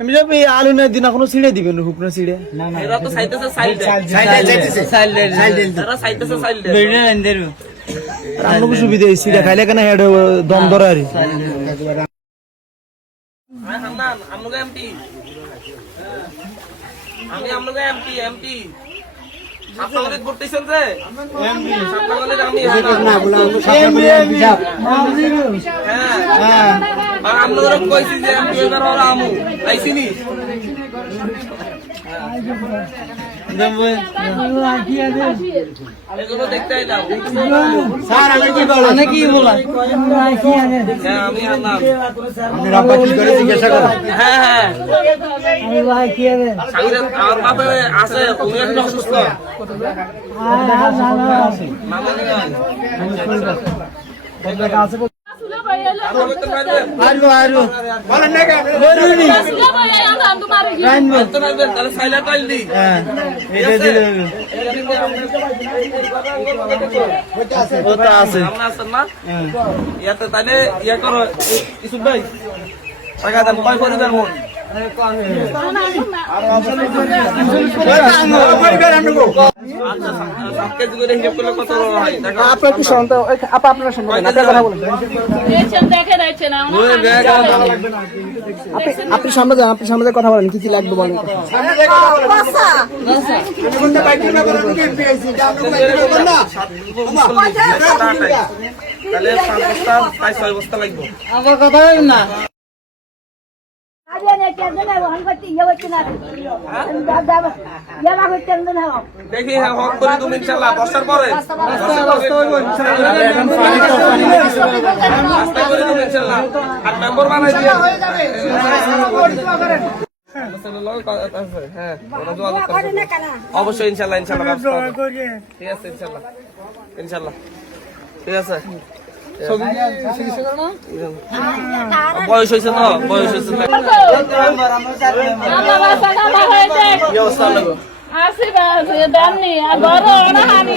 আমি যাব এই আলু না দিন এখনো ছিড়ে দিবেন হুকনা ছিড়ে না না এরা তো সাইতেছে সাইড তারা সাইতেছে সাইড বেড়ে এন্দের আমগো সুবিধা এই ছিড়ে খাইলে কেন হেড দম ধরে আরি হান্নান আমগো এমপি আমি আমগো এমপি আপনাদের করতেছেন যে এমপি আপনাদের আমি না বলা এমপি হ্যাঁ আর আপনাদের কইছি যে এমপি এবার ওরা আমু আইছিনি এগুলো দেখতে আইলাম স্যার আমি কি বলেন অনেক কি বলেন আমি আনলাম আপনি রাব্বা কি করে জিজ্ঞাসা করেন হ্যাঁ হ্যাঁ আমি ভাই কি হবে আমার বাবা আছে উনি একটু অসুস্থ মামা নেই আরো আরো বলেন না কেন বলুনি তাহলে সাইলা কইল দি হ্যাঁ এটা দিলে ওটা আছে আমরা আছেন না ইয়াতে তাইলে ইয়া করো ইসুফ ভাই টাকা দেন কয় করে দেন মোট আপনি সামনে যান আপনি সামনে কথা বলেন কি কি লাগবে বলেন তাহলে 7 বস্তা প্রায় 6 বস্তা লাগবে আমার কথা না দেখি হ্যাঁ হক করে তুমি ইনশাআল্লাহ বর্ষার পরে রাস্তা করে তুমি ইনশাআল্লাহ আর মেম্বার বানাই দিয়ে হ্যাঁ অবশ্যই ইনশাআল্লাহ ব্যবস্থা ঠিক আছে ইনশাআল্লাহ ঠিক আছে বয়স হয়েছে না বয়স হয়েছে আসি দাম নি আর বড় হানি